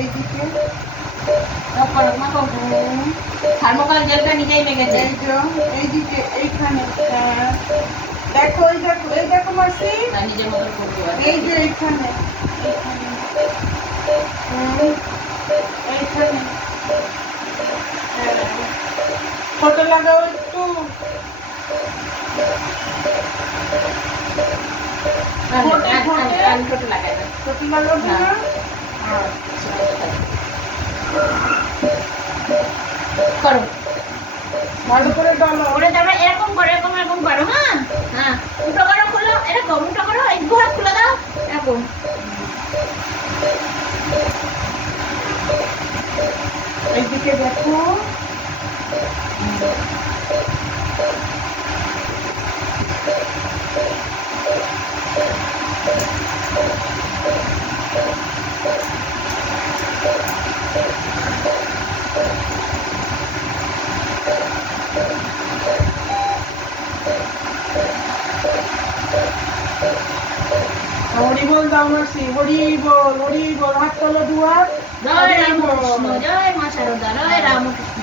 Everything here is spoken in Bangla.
এইদিকে থার্মোকল জেলটা নিজেই মেখেছে। এই যে এইদিকে এইখানে, হ্যাঁ দেখো এই দেখো, এই দেখো মাসি, নিজের মতো করবে। এই যে এইখানে, এইখানে ফটো লাগাও একটু। ফটো লাগাই না। ফটো লাগাবো না? করো ভালো করে ডলো। ওরে তারপরে এরকম করো, এরকম এরকম করো। হ্যাঁ হ্যাঁ, উল্টো করো, খুলো, এরকম উল্টো করো, এই ঘোড়া খুলে দাও এরকম। এইদিকে দেখো, হরি বল দাও মাসি, হরি বল, হরি বল, হাত তোলো দুয়ার। জয় রামকৃষ্ণ, জয় মা শারদা, জয় রামকৃষ্ণ।